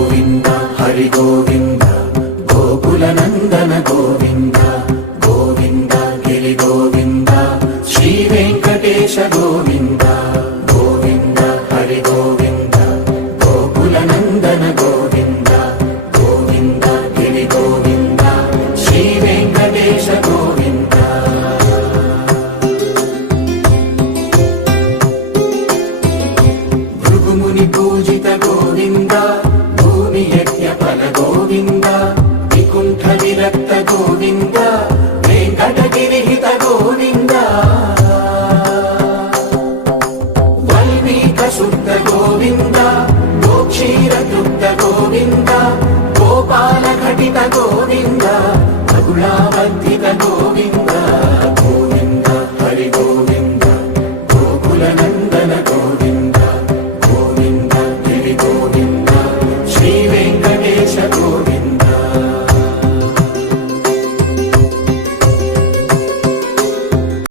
గోవింద హరి గోవింద గోకుల నందన గోవింద గోవింద గిరి గోవింద శ్రీ వెంకటేశ గోవింద గోవింద హరి గోవింద గోకుల నందన గోవింద గోవింద గిరి గోవింద శ్రీ వెంకటేశ గోవింద. భృగుముని పూజిత గోవింద వల్మీక శుద్ధ గోవింద గోక్షీర తృప్త గోవింద గోపాల ఘటిత గోవింద రఘుళావర్ధిత గోవింద గోవింద హరి గోవింద గోకుల నందన